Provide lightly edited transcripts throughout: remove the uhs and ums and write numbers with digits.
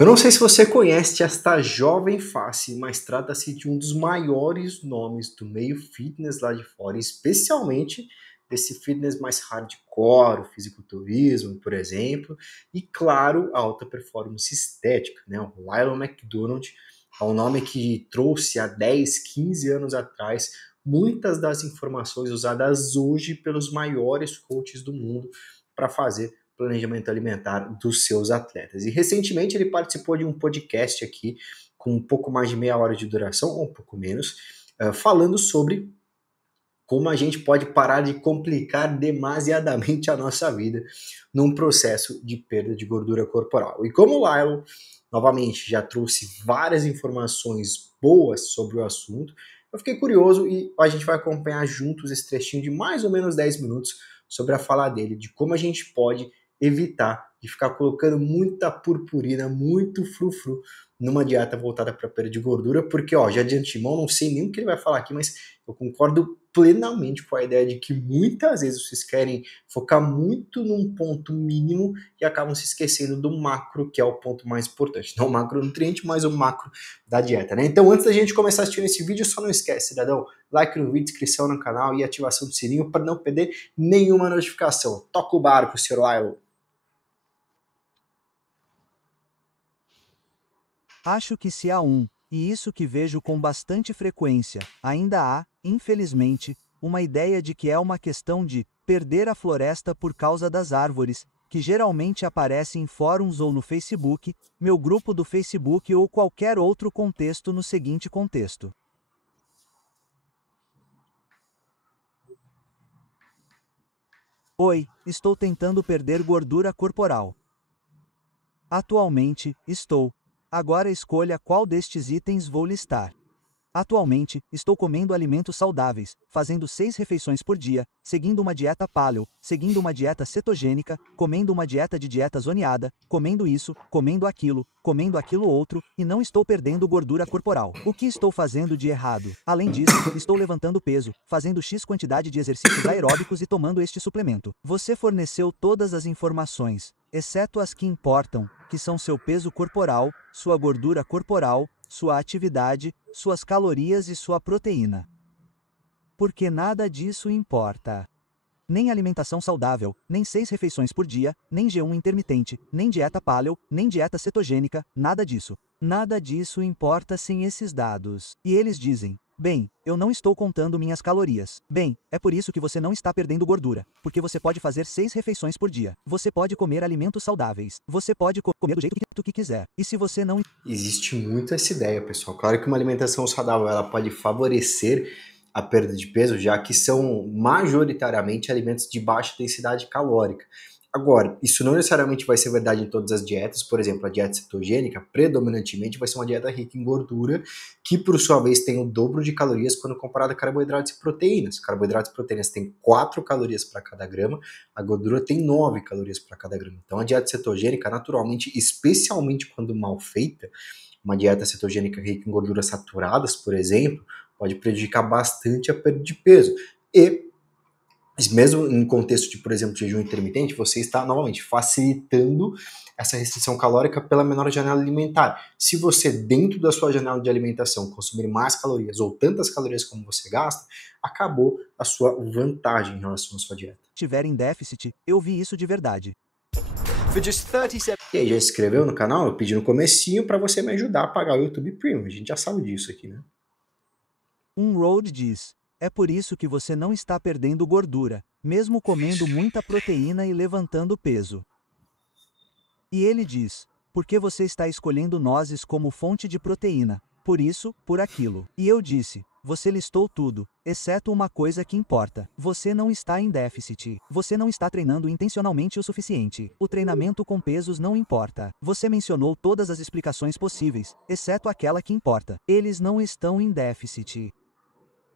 Eu não sei se você conhece esta jovem face, mas trata-se de um dos maiores nomes do meio fitness lá de fora, especialmente desse fitness mais hardcore, o fisiculturismo, por exemplo, e claro, a alta performance estética, né? O Lyle McDonald é um nome que trouxe há 10, 15 anos atrás muitas das informações usadas hoje pelos maiores coaches do mundo para fazer planejamento alimentar dos seus atletas. E recentemente ele participou de um podcast aqui com um pouco mais de meia hora de duração, ou um pouco menos, falando sobre como a gente pode parar de complicar demasiadamente a nossa vida num processo de perda de gordura corporal. E como o Lyle, novamente, já trouxe várias informações boas sobre o assunto, eu fiquei curioso e a gente vai acompanhar juntos esse trechinho de mais ou menos 10 minutos sobre a fala dele, de como a gente pode evitar de ficar colocando muita purpurina, muito frufru numa dieta voltada para perda de gordura, porque já de antemão, não sei nem o que ele vai falar aqui, mas eu concordo plenamente com a ideia de que muitas vezes vocês querem focar muito num ponto mínimo e acabam se esquecendo do macro, que é o ponto mais importante. Não o macronutriente, mas o macro da dieta, né? Então, antes da gente começar assistindo esse vídeo, só não esquece, cidadão, like no vídeo, inscrição no canal e ativação do sininho para não perder nenhuma notificação. Toca o barco, Sr. Lyle. Acho que se há e isso que vejo com bastante frequência, ainda há, infelizmente, uma ideia de que é uma questão de perder a floresta por causa das árvores, que geralmente aparece em fóruns ou no Facebook, meu grupo do Facebook ou qualquer outro contexto no seguinte contexto. Oi, estou tentando perder gordura corporal. Atualmente, estou. Agora escolha qual destes itens vou listar. Atualmente, estou comendo alimentos saudáveis, fazendo 6 refeições por dia, seguindo uma dieta paleo, seguindo uma dieta cetogênica, comendo uma dieta zoneada, comendo isso, comendo aquilo outro, e não estou perdendo gordura corporal. O que estou fazendo de errado? Além disso, estou levantando peso, fazendo X quantidade de exercícios aeróbicos e tomando este suplemento. Você forneceu todas as informações, exceto as que importam, que são seu peso corporal, sua gordura corporal, sua atividade, suas calorias e sua proteína. Porque nada disso importa. Nem alimentação saudável, nem 6 refeições por dia, nem jejum intermitente, nem dieta paleo, nem dieta cetogênica, nada disso. Nada disso importa sem esses dados. E eles dizem: bem, eu não estou contando minhas calorias. Bem, é por isso que você não está perdendo gordura. Porque você pode fazer 6 refeições por dia. Você pode comer alimentos saudáveis. Você pode comer do jeito que quiser. E se você não... Existe muito essa ideia, pessoal. Claro que uma alimentação saudável ela pode favorecer a perda de peso, já que são majoritariamente alimentos de baixa densidade calórica. Agora, isso não necessariamente vai ser verdade em todas as dietas. Por exemplo, a dieta cetogênica, predominantemente, vai ser uma dieta rica em gordura, que por sua vez tem o dobro de calorias quando comparado a carboidratos e proteínas. Carboidratos e proteínas têm 4 calorias para cada grama, a gordura tem 9 calorias para cada grama. Então a dieta cetogênica, naturalmente, especialmente quando mal feita, uma dieta cetogênica rica em gorduras saturadas, por exemplo, pode prejudicar bastante a perda de peso. E mesmo em contexto de, por exemplo, jejum intermitente, você está, novamente, facilitando essa restrição calórica pela menor janela alimentar. Se você, dentro da sua janela de alimentação, consumir mais calorias ou tantas calorias como você gasta, acabou a sua vantagem em relação à sua dieta. Estiver em déficit, eu vi isso de verdade. E aí, já se inscreveu no canal? Eu pedi no comecinho para você me ajudar a pagar o YouTube Premium. A gente já sabe disso aqui, né? Road diz: é por isso que você não está perdendo gordura, mesmo comendo muita proteína e levantando peso. E ele diz: porque você está escolhendo nozes como fonte de proteína, por isso, por aquilo. E eu disse: você listou tudo, exceto uma coisa que importa. Você não está em déficit. Você não está treinando intencionalmente o suficiente. O treinamento com pesos não importa. Você mencionou todas as explicações possíveis, exceto aquela que importa. Eles não estão em déficit.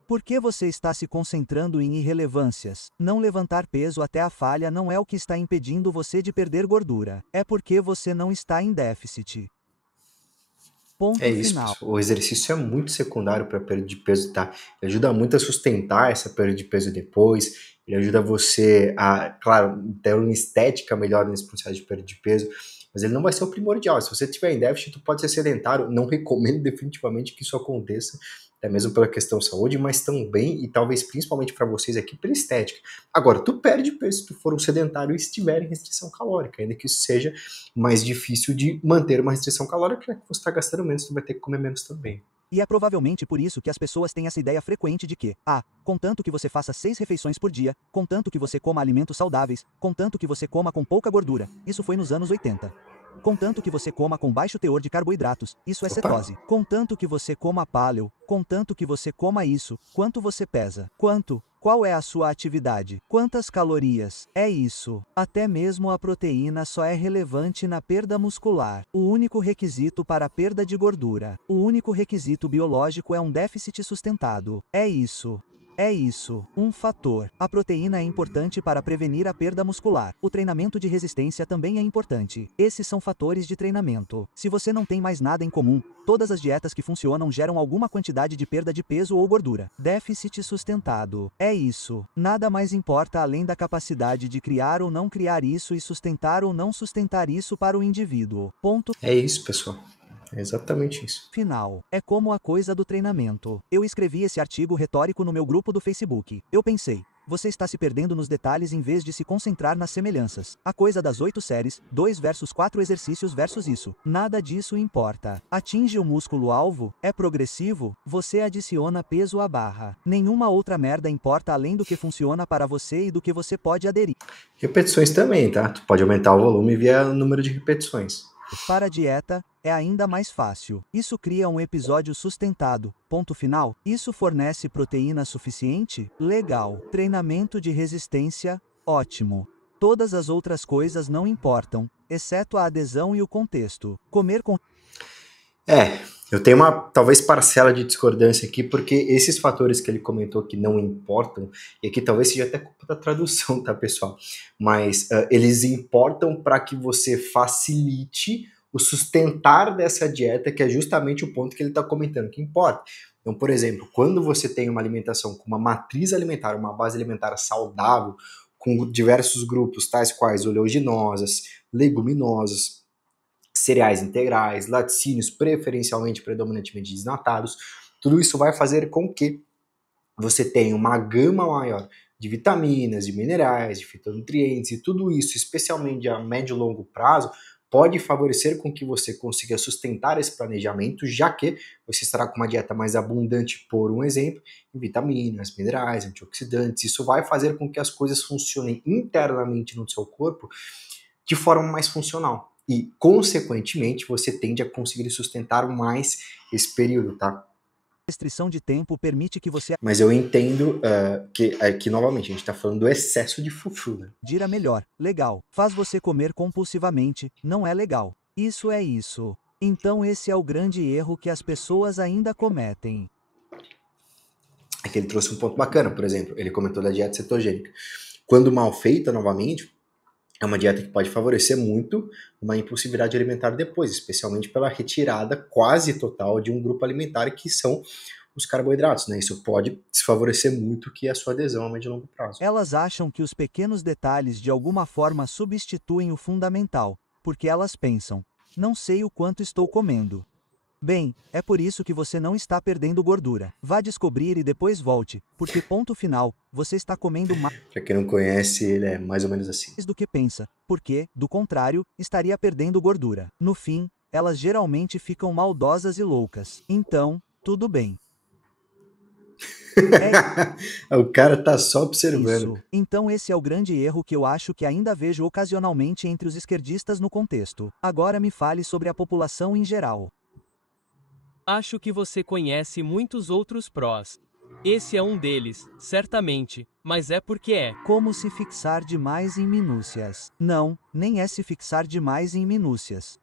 Por que você está se concentrando em irrelevâncias? Não levantar peso até a falha não é o que está impedindo você de perder gordura. É porque você não está em déficit. Ponto É isso, final. pessoal. O exercício é muito secundário para perda de peso, tá? Ele ajuda muito a sustentar essa perda de peso depois. Ele ajuda você a, claro, ter uma estética melhor nesse processo de perda de peso. mas ele não vai ser o primordial. Se você tiver em déficit, tu pode ser sedentário, não recomendo definitivamente que isso aconteça, até mesmo pela questão saúde, mas também, e talvez principalmente para vocês aqui, pela estética. Agora, tu perde peso se tu for um sedentário e estiver em restrição calórica, ainda que isso seja mais difícil de manter uma restrição calórica, já que você está gastando menos, tu vai ter que comer menos também. E é provavelmente por isso que as pessoas têm essa ideia frequente de que, contanto que você faça 6 refeições por dia, contanto que você coma alimentos saudáveis, contanto que você coma com pouca gordura, isso foi nos anos 80. Contanto que você coma com baixo teor de carboidratos, isso é Opa! cetose. Contanto que você coma paleo, contanto que você coma isso, quanto você pesa? Quanto? Qual é a sua atividade? Quantas calorias? É isso. Até mesmo a proteína só é relevante na perda muscular. O único requisito para a perda de gordura. O único requisito biológico é um déficit sustentado. É isso. É isso, um fator. A proteína é importante para prevenir a perda muscular. O treinamento de resistência também é importante. Esses são fatores de treinamento. Se você não tem mais nada em comum, todas as dietas que funcionam geram alguma quantidade de perda de peso ou gordura. Déficit sustentado. É isso. Nada mais importa além da capacidade de criar ou não criar isso e sustentar ou não sustentar isso para o indivíduo. Ponto. É isso, pessoal. É exatamente isso. Final. É como a coisa do treinamento. Eu escrevi esse artigo retórico no meu grupo do Facebook. Eu pensei, você está se perdendo nos detalhes em vez de se concentrar nas semelhanças. A coisa das 8 séries, 2 versus 4 exercícios versus isso. Nada disso importa. Atinge o músculo-alvo? É progressivo? Você adiciona peso à barra. Nenhuma outra merda importa além do que funciona para você e do que você pode aderir. Repetições também, tá? Tu pode aumentar o volume via número de repetições. Para a dieta, é ainda mais fácil. Isso cria um episódio sustentado. Ponto final. Isso fornece proteína suficiente? Legal. Treinamento de resistência? Ótimo. Todas as outras coisas não importam, exceto a adesão e o contexto. Comer com Eu tenho uma, talvez, parcela de discordância aqui, porque esses fatores que ele comentou que não importam, e aqui talvez seja até culpa da tradução, tá, pessoal? Mas eles importam para que você facilite o sustentar dessa dieta, que é justamente o ponto que ele está comentando, que importa. Então, por exemplo, quando você tem uma alimentação com uma matriz alimentar, uma base alimentar saudável, com diversos grupos, tais quais oleaginosas, leguminosas, cereais integrais, laticínios, preferencialmente, predominantemente desnatados, tudo isso vai fazer com que você tenha uma gama maior de vitaminas, de minerais, de fitonutrientes, e tudo isso, especialmente a médio e longo prazo, pode favorecer com que você consiga sustentar esse planejamento, já que você estará com uma dieta mais abundante, por um exemplo, em vitaminas, minerais, antioxidantes. Isso vai fazer com que as coisas funcionem internamente no seu corpo de forma mais funcional. E, consequentemente, você tende a conseguir sustentar mais esse período, tá? restrição de tempo permite que você Mas eu entendo que aqui, novamente, a gente está falando do excesso de fufu, né? adira melhor. Legal. Faz você comer compulsivamente, não é legal. Isso é isso. Então esse é o grande erro que as pessoas ainda cometem. Aqui ele trouxe um ponto bacana, por exemplo, ele comentou da dieta cetogênica. Quando mal feita, novamente, é uma dieta que pode favorecer muito uma impulsividade alimentar depois, especialmente pela retirada quase total de um grupo alimentar que são os carboidratos, né? Isso pode desfavorecer muito que a sua adesão a médio e longo prazo. Elas acham que os pequenos detalhes de alguma forma substituem o fundamental, porque elas pensam: não sei o quanto estou comendo. Bem, é por isso que você não está perdendo gordura. Vá descobrir e depois volte, porque ponto final, você está comendo mais Para quem não conhece, ele é mais ou menos assim. do que pensa, porque, do contrário, estaria perdendo gordura. No fim, elas geralmente ficam maldosas e loucas. Então, tudo bem. O cara tá só observando. Isso. Então esse é o grande erro que eu acho que ainda vejo ocasionalmente entre os esquerdistas no contexto. Agora me fale sobre a população em geral. Acho que você conhece muitos outros prós. Esse é um deles, certamente, mas é porque é. Como se fixar demais em minúcias? Não, nem é se fixar demais em minúcias.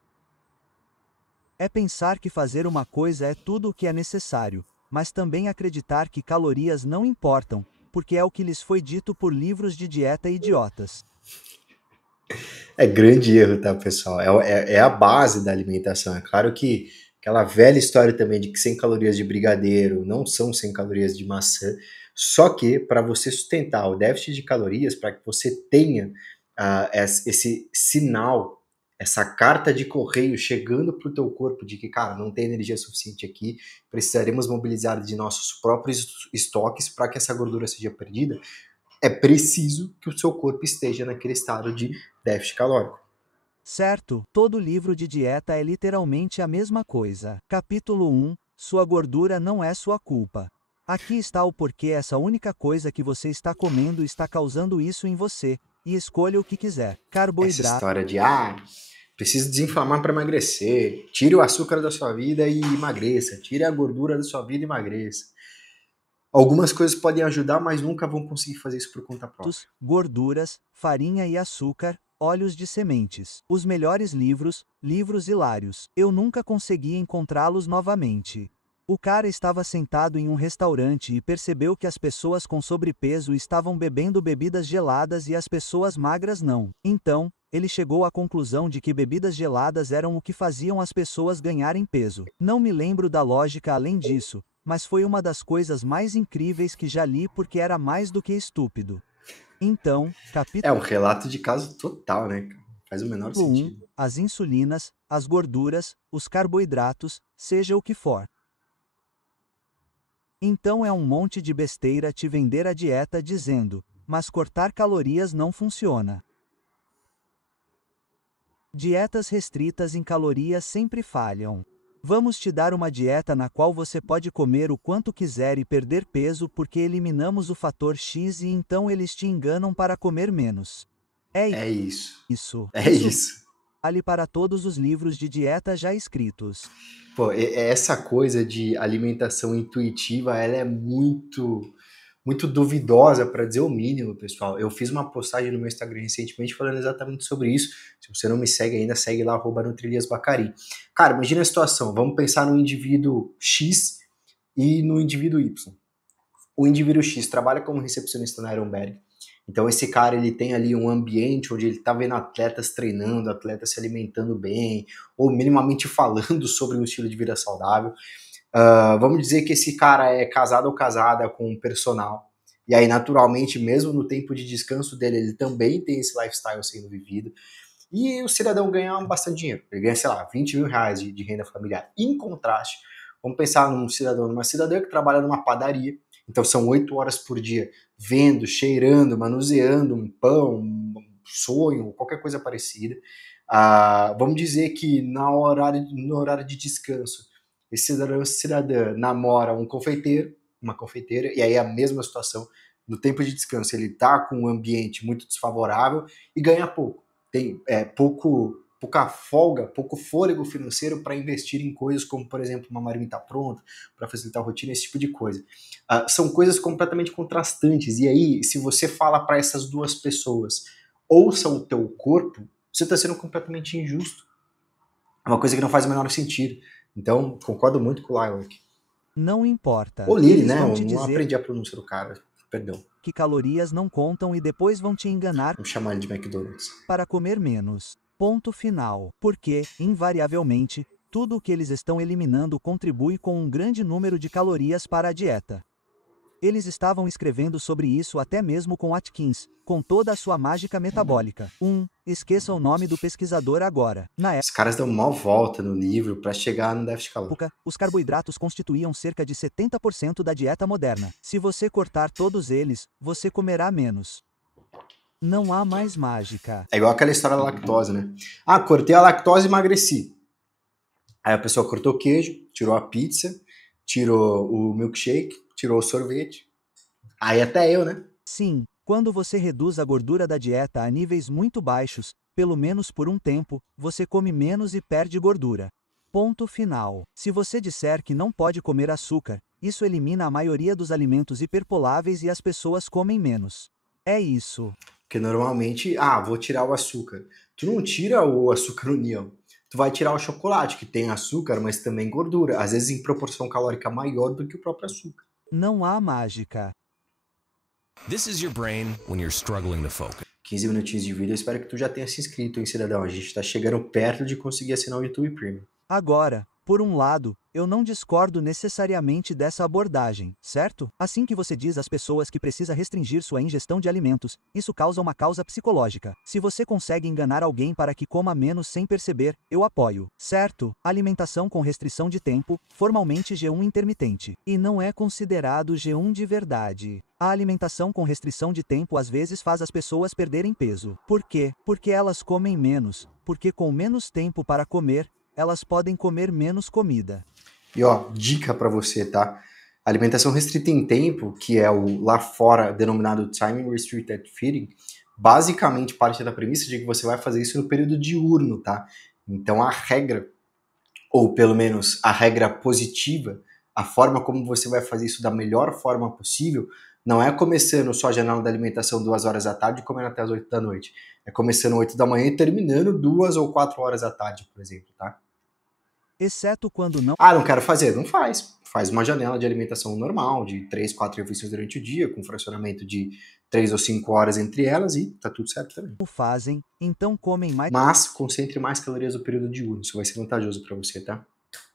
É pensar que fazer uma coisa é tudo o que é necessário, mas também acreditar que calorias não importam, porque é o que lhes foi dito por livros de dieta idiotas. É grande erro, tá, pessoal? É a base da alimentação. É claro que aquela velha história também de que 100 calorias de brigadeiro não são 100 calorias de maçã. Só que para você sustentar o déficit de calorias, para que você tenha esse sinal essa carta de correio chegando para o teu corpo de que, cara, não tem energia suficiente aqui, precisaremos mobilizar de nossos próprios estoques para que essa gordura seja perdida, é preciso que o seu corpo esteja naquele estado de déficit calórico. Certo, todo livro de dieta é literalmente a mesma coisa. Capítulo 1: Sua gordura não é sua culpa. Aqui está o porquê essa única coisa que você está comendo está causando isso em você, e escolha o que quiser. Essa Carboidrato. história de, preciso desinflamar para emagrecer, tire o açúcar da sua vida e emagreça, tire a gordura da sua vida e emagreça. Algumas coisas podem ajudar, mas nunca vão conseguir fazer isso por conta própria. Gorduras, farinha e açúcar, óleos de sementes. Os melhores livros, livros hilários. Eu nunca consegui encontrá-los novamente. O cara estava sentado em um restaurante e percebeu que as pessoas com sobrepeso estavam bebendo bebidas geladas e as pessoas magras não. Então, ele chegou à conclusão de que bebidas geladas eram o que faziam as pessoas ganharem peso. Não me lembro da lógica além disso, mas foi uma das coisas mais incríveis que já li porque era mais do que estúpido. Então, É um relato de caso total, né? Faz o menor sentido. As insulinas, as gorduras, os carboidratos, seja o que for. Então é um monte de besteira te vender a dieta dizendo, mas cortar calorias não funciona. Dietas restritas em calorias sempre falham. Vamos te dar uma dieta na qual você pode comer o quanto quiser e perder peso porque eliminamos o fator X e então eles te enganam para comer menos. É isso. Isso vale para todos os livros de dieta já escritos. Pô, essa coisa de alimentação intuitiva, ela é muito duvidosa, para dizer o mínimo, pessoal. Eu fiz uma postagem no meu Instagram recentemente falando exatamente sobre isso. Se você não me segue ainda, segue lá, @NutriliasBacari. Cara, imagina a situação. Vamos pensar no indivíduo X e no indivíduo Y. O indivíduo X trabalha como recepcionista na Ironberg. Então esse cara, ele tem ali um ambiente onde ele tá vendo atletas treinando, atletas se alimentando bem, ou minimamente falando sobre um estilo de vida saudável. Vamos dizer que esse cara é casado ou casada com um personal, e aí naturalmente, mesmo no tempo de descanso dele, ele também tem esse lifestyle sendo vivido, e o cidadão ganha bastante dinheiro, ele ganha, sei lá, 20 mil reais de renda familiar. Em contraste, vamos pensar numa cidadã que trabalha numa padaria, então são 8 horas por dia, vendo, cheirando, manuseando um pão, um sonho, qualquer coisa parecida. Vamos dizer que no horário de descanso, esse cidadã namora um confeiteiro, uma confeiteira, e aí é a mesma situação. No tempo de descanso, ele está com um ambiente muito desfavorável e ganha pouco. Tem pouca folga, pouco fôlego financeiro para investir em coisas como, por exemplo, uma marmita pronta, para facilitar a rotina, esse tipo de coisa. São coisas completamente contrastantes. E aí, se você fala para essas duas pessoas, ouça o teu corpo, você está sendo completamente injusto. É uma coisa que não faz o menor sentido. Então, concordo muito com o Lilac. Não importa. Ou Lily, né? Eu não aprendi a pronúncia do cara. Perdão. Que calorias não contam e depois vão te enganar. Vamos chamar ele de McDonald's. Para comer menos. Ponto final. Porque, invariavelmente, tudo o que eles estão eliminando contribui com um grande número de calorias para a dieta. Eles estavam escrevendo sobre isso até mesmo com Atkins, com toda a sua mágica metabólica. Esqueça o nome do pesquisador agora. Na Os caras dão uma volta no livro para chegar no déficit calórico. Os carboidratos constituíam cerca de 70% da dieta moderna. Se você cortar todos eles, você comerá menos. Não há mais mágica. É igual aquela história da lactose, né? Cortei a lactose e emagreci. Aí a pessoa cortou o queijo, tirou a pizza, tirou o milkshake, tirou o sorvete. Aí até eu, né? Sim, quando você reduz a gordura da dieta a níveis muito baixos, pelo menos por um tempo, você come menos e perde gordura. Ponto final. Se você disser que não pode comer açúcar, isso elimina a maioria dos alimentos hiperpoláveis e as pessoas comem menos. É isso. Porque normalmente, vou tirar o açúcar. Tu não tira o açúcar união. Tu vai tirar o chocolate, que tem açúcar, mas também gordura. Às vezes em proporção calórica maior do que o próprio açúcar. Não há mágica. This is your brain when you're struggling to focus. 15 minutinhos de vídeo, eu espero que tu já tenha se inscrito, hein, cidadão? A gente tá chegando perto de conseguir assinar o YouTube Premium. Agora, Por um lado, eu não discordo necessariamente dessa abordagem, certo? Assim que você diz às pessoas que precisa restringir sua ingestão de alimentos, isso causa uma causa psicológica. Se você consegue enganar alguém para que coma menos sem perceber, eu apoio, certo? Alimentação com restrição de tempo, formalmente jejum intermitente. E não é considerado jejum de verdade. A alimentação com restrição de tempo às vezes faz as pessoas perderem peso. Por quê? Porque elas comem menos. Porque com menos tempo para comer, elas podem comer menos comida. E ó, dica para você, tá? Alimentação restrita em tempo, que é o lá fora denominado Time Restricted Feeding, basicamente parte da premissa de que você vai fazer isso no período diurno, tá? Então a regra, ou pelo menos a regra positiva, a forma como você vai fazer isso da melhor forma possível, não é começando sua janela da alimentação 2 horas da tarde e comendo até as 8 da noite. É começando 8 da manhã e terminando 2 ou 4 horas da tarde, por exemplo, tá? Exceto quando não... Ah, não quero fazer. Não faz. Faz uma janela de alimentação normal, de 3, 4 refeições durante o dia, com fracionamento de 3 ou 5 horas entre elas e tá tudo certo também. o fazem, então comem mais Mas concentre mais calorias no período diurno. Isso vai ser vantajoso para você, tá?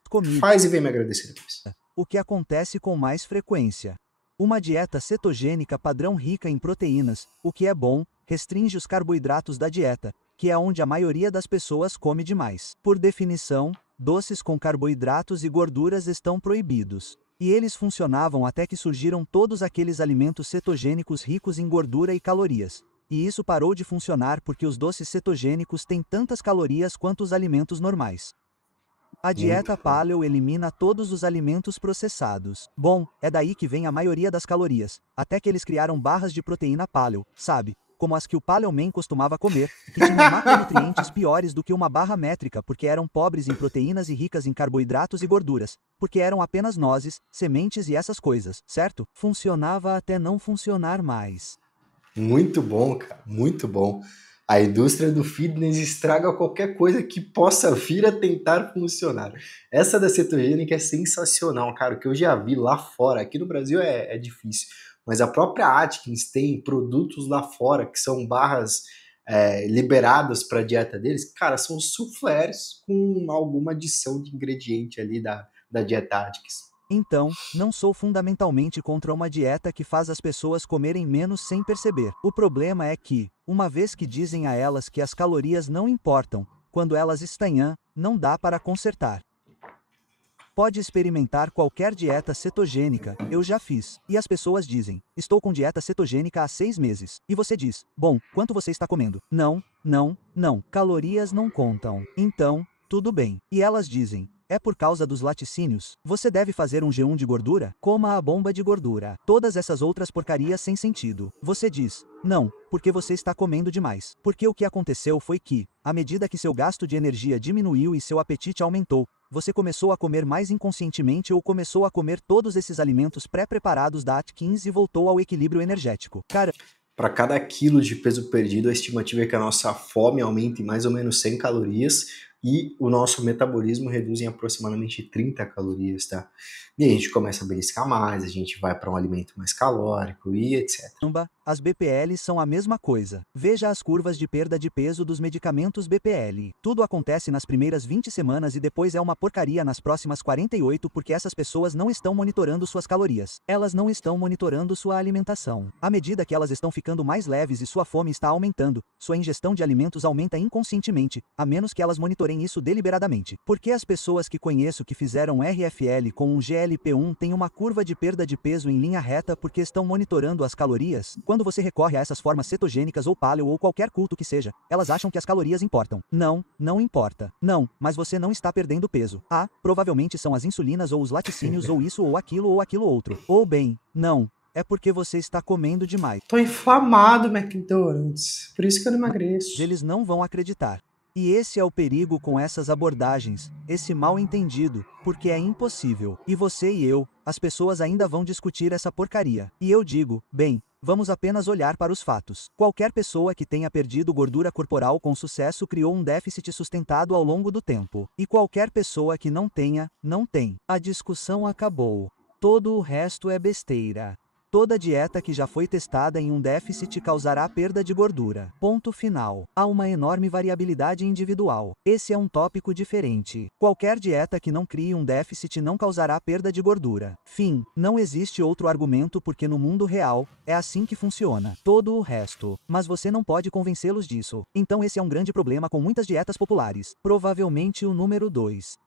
comida. Faz e vem me agradecer depois. O que acontece com mais frequência. Uma dieta cetogênica padrão rica em proteínas, o que é bom, restringe os carboidratos da dieta, que é onde a maioria das pessoas come demais. Por definição, doces com carboidratos e gorduras estão proibidos. E eles funcionavam até que surgiram todos aqueles alimentos cetogênicos ricos em gordura e calorias. E isso parou de funcionar porque os doces cetogênicos têm tantas calorias quanto os alimentos normais. A dieta paleo elimina todos os alimentos processados. Bom, é daí que vem a maioria das calorias. Até que eles criaram barras de proteína paleo, sabe? Como as que o Paleo Man costumava comer, que tinham macronutrientes piores do que uma barra métrica porque eram pobres em proteínas e ricas em carboidratos e gorduras, porque eram apenas nozes, sementes e essas coisas, certo? Funcionava até não funcionar mais. Muito bom, cara. Muito bom. A indústria do fitness estraga qualquer coisa que possa vir a tentar funcionar. Essa da cetogênica é sensacional, cara. O que eu já vi lá fora, aqui no Brasil é difícil, mas a própria Atkins tem produtos lá fora que são barras liberadas para a dieta deles. Cara, são soufflés com alguma adição de ingrediente ali da dieta Atkins. Então, não sou fundamentalmente contra uma dieta que faz as pessoas comerem menos sem perceber. O problema é que, uma vez que dizem a elas que as calorias não importam, quando elas estão, não dá para consertar. Pode experimentar qualquer dieta cetogênica, eu já fiz. E as pessoas dizem, estou com dieta cetogênica há 6 meses. E você diz, bom, quanto você está comendo? Não, não, não, calorias não contam. Então, tudo bem. E elas dizem, é por causa dos laticínios. Você deve fazer um jejum de gordura? Coma a bomba de gordura. Todas essas outras porcarias sem sentido. Você diz, não, porque você está comendo demais. Porque o que aconteceu foi que, à medida que seu gasto de energia diminuiu e seu apetite aumentou, você começou a comer mais inconscientemente ou começou a comer todos esses alimentos pré-preparados da Atkins e voltou ao equilíbrio energético. Cara, para cada quilo de peso perdido, a estimativa é que a nossa fome aumente em mais ou menos 100 calorias e o nosso metabolismo reduz em aproximadamente 30 calorias, tá? E aí a gente começa a beliscar mais, a gente vai para um alimento mais calórico e etc. as BPLs são a mesma coisa. Veja as curvas de perda de peso dos medicamentos BPL. Tudo acontece nas primeiras 20 semanas e depois é uma porcaria nas próximas 48 porque essas pessoas não estão monitorando suas calorias. Elas não estão monitorando sua alimentação. À medida que elas estão ficando mais leves e sua fome está aumentando, sua ingestão de alimentos aumenta inconscientemente, a menos que elas monitorem isso deliberadamente. Porque as pessoas que conheço que fizeram RFL com um GLP-1 têm uma curva de perda de peso em linha reta porque estão monitorando as calorias? Quando você recorre a essas formas cetogênicas ou paleo ou qualquer culto que seja, elas acham que as calorias importam. Não, não importa. Não, mas você não está perdendo peso. Ah, provavelmente são as insulinas ou os laticínios ou isso ou aquilo outro. Ou bem, não. É porque você está comendo demais. Tô inflamado, McDonald's. Por isso que eu não emagreço. Eles não vão acreditar. E esse é o perigo com essas abordagens, esse mal entendido, porque é impossível. E você e eu, as pessoas ainda vão discutir essa porcaria. E eu digo, bem, vamos apenas olhar para os fatos. Qualquer pessoa que tenha perdido gordura corporal com sucesso criou um déficit sustentado ao longo do tempo. E qualquer pessoa que não tenha, não tem. A discussão acabou. Todo o resto é besteira. Toda dieta que já foi testada em um déficit causará perda de gordura. Ponto final. Há uma enorme variabilidade individual. Esse é um tópico diferente. Qualquer dieta que não crie um déficit não causará perda de gordura. Fim. Não existe outro argumento porque no mundo real, é assim que funciona. Todo o resto. Mas você não pode convencê-los disso. Então esse é um grande problema com muitas dietas populares. Provavelmente o número 2.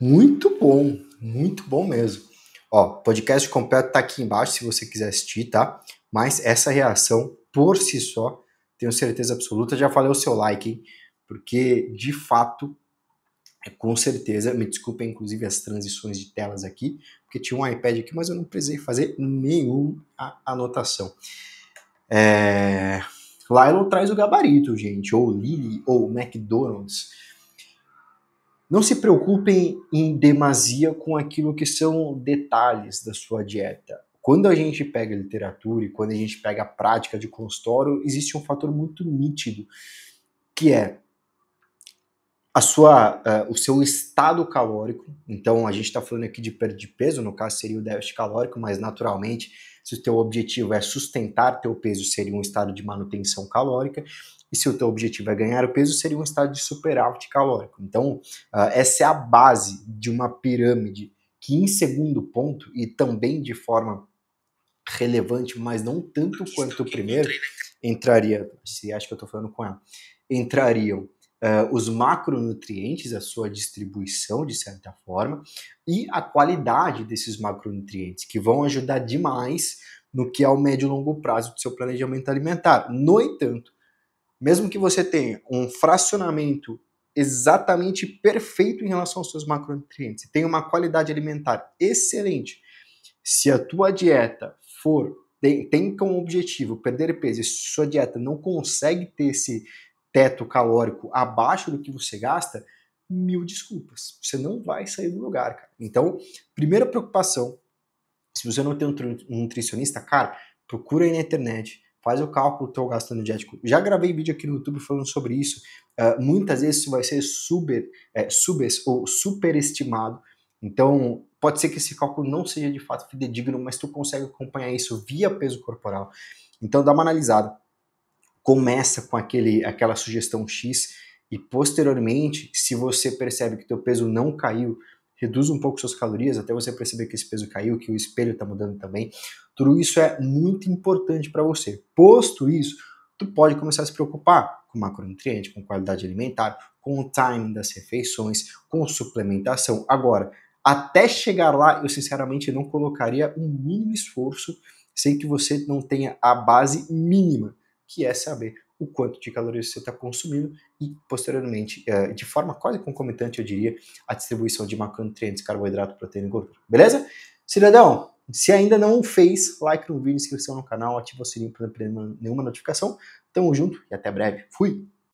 Muito bom mesmo. Ó, o podcast completo tá aqui embaixo se você quiser assistir, tá? Mas essa reação, por si só, tenho certeza absoluta, já falei o seu like, hein? Porque, de fato, com certeza, me desculpem, inclusive, as transições de telas aqui, porque tinha um iPad aqui, mas eu não precisei fazer nenhuma anotação. Lilo traz o gabarito, gente, ou Lily, ou McDonald's. Não se preocupem em demasia com aquilo que são detalhes da sua dieta. Quando a gente pega literatura e quando a gente pega a prática de consultório, existe um fator muito nítido, que é o seu estado calórico. Então, a gente está falando aqui de perda de peso, no caso seria o déficit calórico, mas naturalmente, se o teu objetivo é sustentar teu peso, seria um estado de manutenção calórica. E se o teu objetivo é ganhar o peso, seria um estado de superávit calórico. Então, essa é a base de uma pirâmide que, em segundo ponto, e também de forma relevante, mas não tanto quanto o primeiro, entraria, se acha que eu estou falando com ela, entrariam os macronutrientes, a sua distribuição, de certa forma, e a qualidade desses macronutrientes, que vão ajudar demais no que é o médio e longo prazo do seu planejamento alimentar. No entanto, mesmo que você tenha um fracionamento exatamente perfeito em relação aos seus macronutrientes, e tenha uma qualidade alimentar excelente, se a tua dieta tem como objetivo perder peso, e se sua dieta não consegue ter esse teto calórico abaixo do que você gasta, mil desculpas, você não vai sair do lugar, cara. Então, primeira preocupação, se você não tem um nutricionista, cara, procura aí na internet, faz o cálculo do teu gasto energético. Já gravei vídeo aqui no YouTube falando sobre isso. Muitas vezes isso vai ser ou superestimado. Então, pode ser que esse cálculo não seja de fato fidedigno, mas tu consegue acompanhar isso via peso corporal. Então, dá uma analisada. Começa com aquela sugestão X e, posteriormente, se você percebe que teu peso não caiu, reduz um pouco suas calorias, até você perceber que esse peso caiu, que o espelho está mudando também. Tudo isso é muito importante para você. Posto isso, tu pode começar a se preocupar com macronutriente, com qualidade alimentar, com o timing das refeições, com suplementação. Agora, até chegar lá, eu sinceramente não colocaria um mínimo esforço sem que você não tenha a base mínima, que é saber o quanto de calorias você está consumindo e, posteriormente, de forma quase concomitante, eu diria, a distribuição de macronutrientes, carboidrato, proteína e gordura. Beleza? Cidadão, se ainda não fez, like no vídeo, inscrição no canal, ativa o sininho para não perder nenhuma notificação. Tamo junto e até breve. Fui!